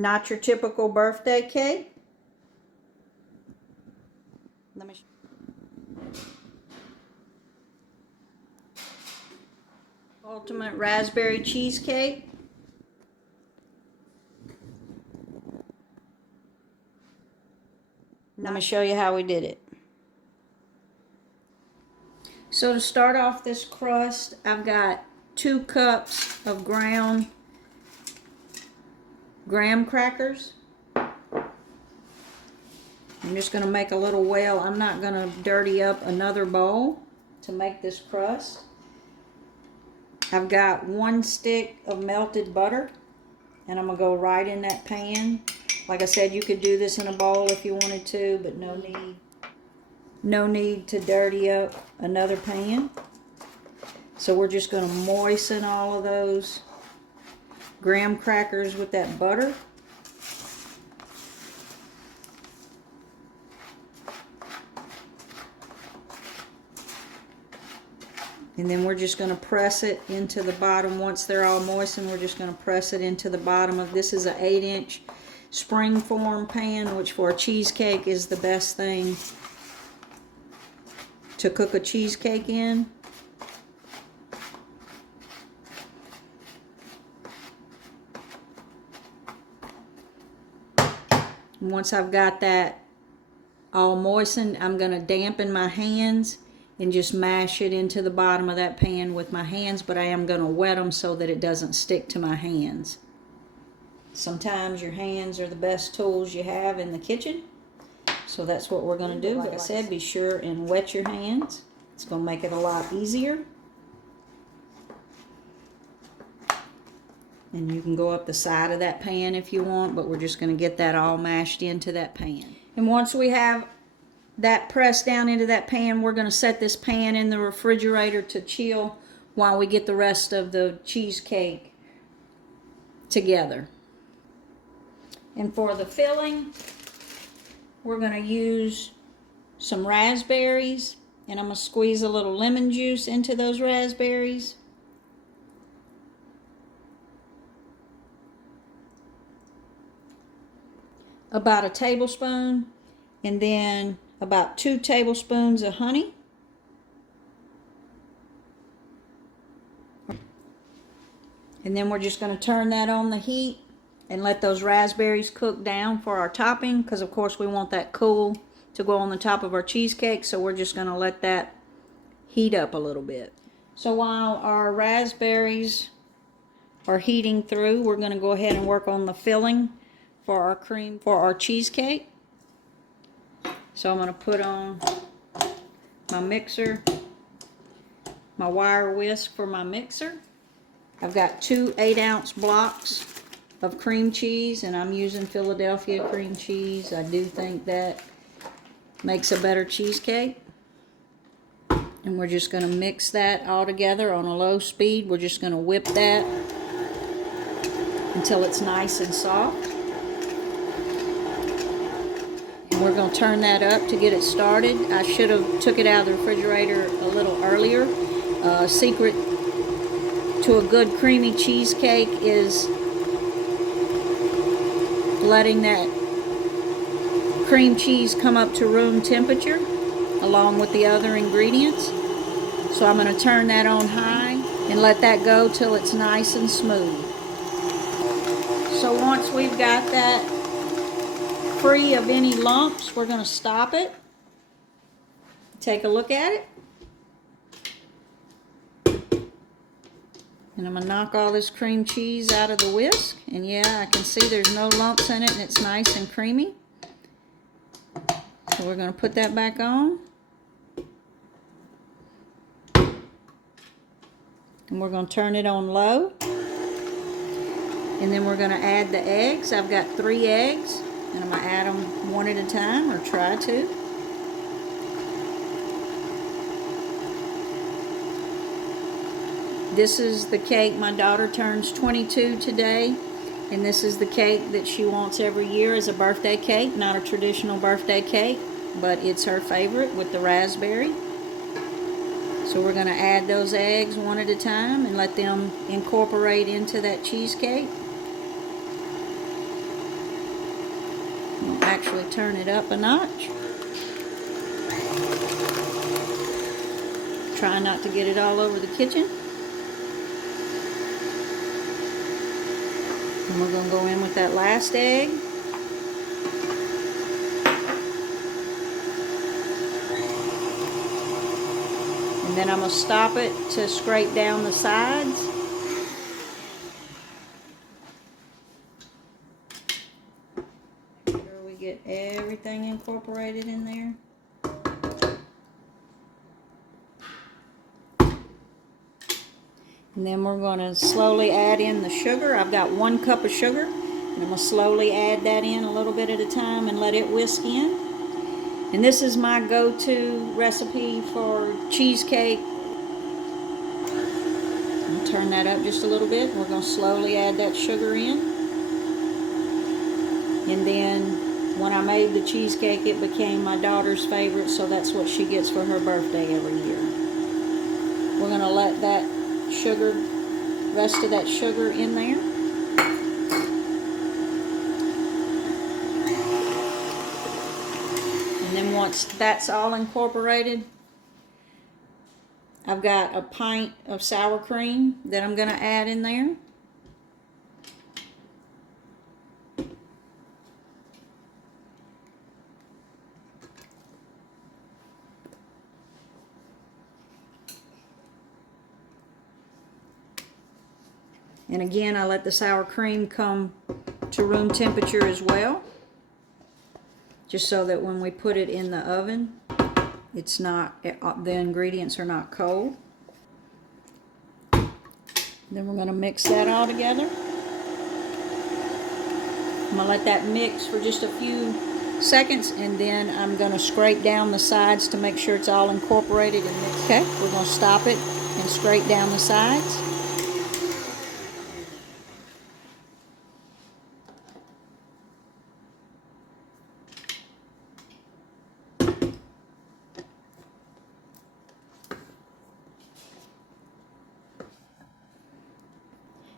Not your typical birthday cake. Let me ultimate raspberry cheesecake. Let me show you how we did it. So to start off this crust, I've got 2 cups of graham crackers. I'm just going to make a little well. I'm not going to dirty up another bowl to make this crust. I've got 1 stick of melted butter, and I'm going to go right in that pan. Like I said, you could do this in a bowl if you wanted to, but no need to dirty up another pan. So we're just going to moisten all of those graham crackers with that butter. And then we're just going to press it into the bottom. Once they're all moistened, we're just going to press it into the bottom of, this is an 8-inch springform pan, which for a cheesecake is the best thing to cook a cheesecake in. And once I've got that all moistened, I'm going to dampen my hands and just mash it into the bottom of that pan with my hands, but I am going to wet them so that it doesn't stick to my hands. Sometimes your hands are the best tools you have in the kitchen, so that's what we're going to do. Like I said, be sure and wet your hands. It's going to make it a lot easier. And you can go up the side of that pan if you want, but we're just going to get that all mashed into that pan. And once we have that pressed down into that pan, we're going to set this pan in the refrigerator to chill while we get the rest of the cheesecake together. And for the filling, we're going to use some raspberries, and I'm going to squeeze a little lemon juice into those raspberries. About a tablespoon, and then about 2 tablespoons of honey. And then we're just going to turn that on the heat and let those raspberries cook down for our topping, because of course we want that cool to go on the top of our cheesecake, so we're just going to let that heat up a little bit. So while our raspberries are heating through, we're going to go ahead and work on the filling for our cream for our cheesecake. So I'm going to put on my mixer, my wire whisk for my mixer. I've got 2 8-ounce blocks of cream cheese, and I'm using Philadelphia cream cheese. I do think that makes a better cheesecake. And we're just going to mix that all together on a low speed. We're just going to whip that until it's nice and soft. We're going to turn that up to get it started. I should have took it out of the refrigerator a little earlier. Secret to a good creamy cheesecake is letting that cream cheese come up to room temperature along with the other ingredients. So I'm going to turn that on high and let that go till it's nice and smooth. So once we've got that free of any lumps, we're going to stop it. Take a look at it. And I'm going to knock all this cream cheese out of the whisk. And yeah, I can see there's no lumps in it, and it's nice and creamy. So we're going to put that back on. And we're going to turn it on low. And then we're going to add the eggs. I've got 3 eggs. And I'm going to add them one at a time, or try to. This is the cake. My daughter turns 22 today. And this is the cake that she wants every year as a birthday cake. Not a traditional birthday cake, but it's her favorite with the raspberry. So we're going to add those eggs one at a time and let them incorporate into that cheesecake. We'll actually turn it up a notch. Try not to get it all over the kitchen. And we're going to go in with that last egg. And then I'm going to stop it to scrape down the sides. Make sure we get everything incorporated in there. And then we're going to slowly add in the sugar. I've got 1 cup of sugar. And I'm going to slowly add that in a little bit at a time and let it whisk in. And this is my go-to recipe for cheesecake. I'll turn that up just a little bit. We're going to slowly add that sugar in. And then when I made the cheesecake, it became my daughter's favorite, so that's what she gets for her birthday every year. We're going to let that rest of that sugar in there. And then once that's all incorporated, I've got a pint of sour cream that I'm going to add in there. And again, I let the sour cream come to room temperature as well, just so that when we put it in the oven, the ingredients are not cold. Then we're going to mix that all together. I'm going to let that mix for just a few seconds, and then I'm going to scrape down the sides to make sure it's all incorporated and mixed. Okay, we're going to stop it and scrape down the sides.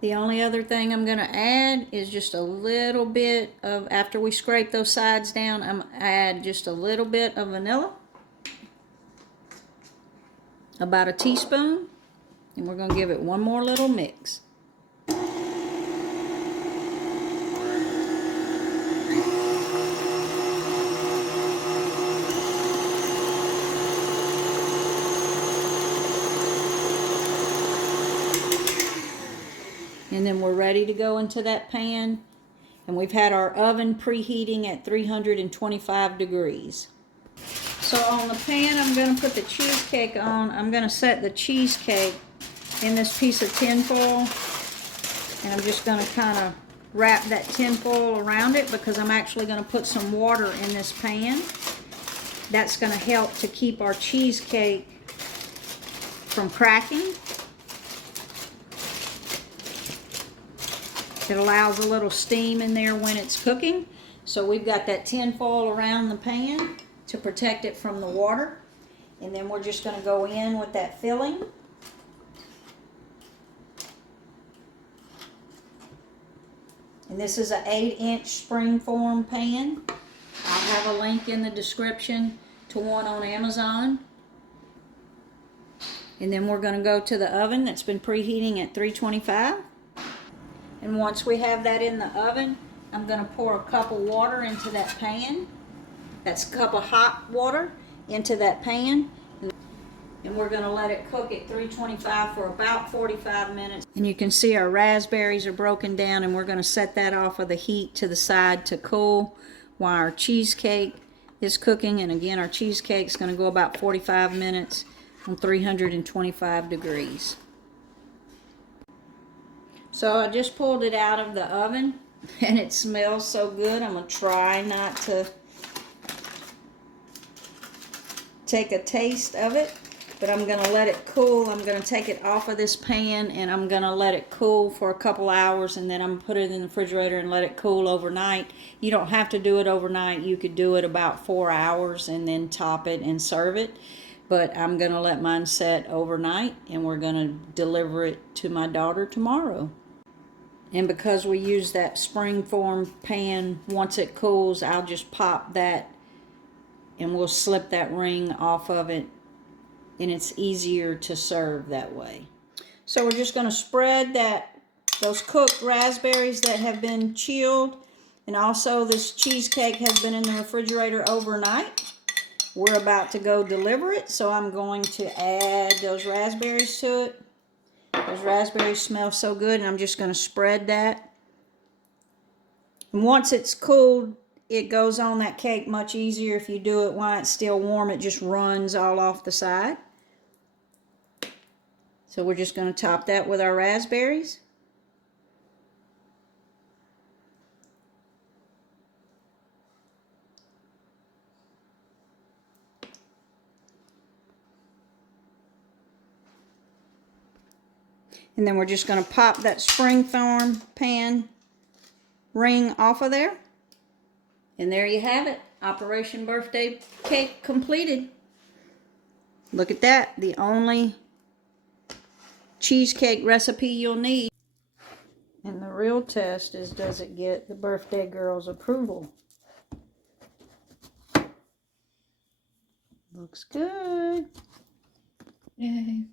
The only other thing I'm going to add is just a little bit of, after we scrape those sides down, I'm going to add just a little bit of vanilla. About a teaspoon. And we're going to give it one more little mix. And then we're ready to go into that pan. And we've had our oven preheating at 325 degrees. So on the pan, I'm going to put the cheesecake on. I'm going to set the cheesecake in this piece of tin foil. And I'm just going to kind of wrap that tin foil around it, because I'm actually going to put some water in this pan. That's going to help to keep our cheesecake from cracking. It allows a little steam in there when it's cooking. So we've got that tin foil around the pan to protect it from the water. And then we're just going to go in with that filling. And this is an 8-inch springform pan. I'll have a link in the description to one on Amazon. And then we're going to go to the oven that's been preheating at 325. And once we have that in the oven, I'm going to pour a cup of water into that pan. That's a cup of hot water into that pan. And we're going to let it cook at 325 for about 45 minutes. And you can see our raspberries are broken down, and we're going to set that off of the heat to the side to cool while our cheesecake is cooking. And again, our cheesecake is going to go about 45 minutes on 325 degrees. So I just pulled it out of the oven, and it smells so good. I'm going to try not to take a taste of it, but I'm going to let it cool. I'm going to take it off of this pan, and I'm going to let it cool for a couple hours, and then I'm going to put it in the refrigerator and let it cool overnight. You don't have to do it overnight. You could do it about 4 hours and then top it and serve it. But I'm going to let mine set overnight, and we're going to deliver it to my daughter tomorrow. And because we use that springform pan, once it cools, I'll just pop that and we'll slip that ring off of it, and it's easier to serve that way. So we're just going to spread those cooked raspberries that have been chilled, and also this cheesecake has been in the refrigerator overnight. We're about to go deliver it, so I'm going to add those raspberries to it. Those raspberries smell so good, and I'm just going to spread that. And once it's cooled, it goes on that cake much easier. If you do it while it's still warm, it just runs all off the side. So we're just going to top that with our raspberries. And then we're just going to pop that springform pan ring off of there. And there you have it. Operation Birthday Cake completed. Look at that. The only cheesecake recipe you'll need. And the real test is, does it get the birthday girl's approval? Looks good. Yay.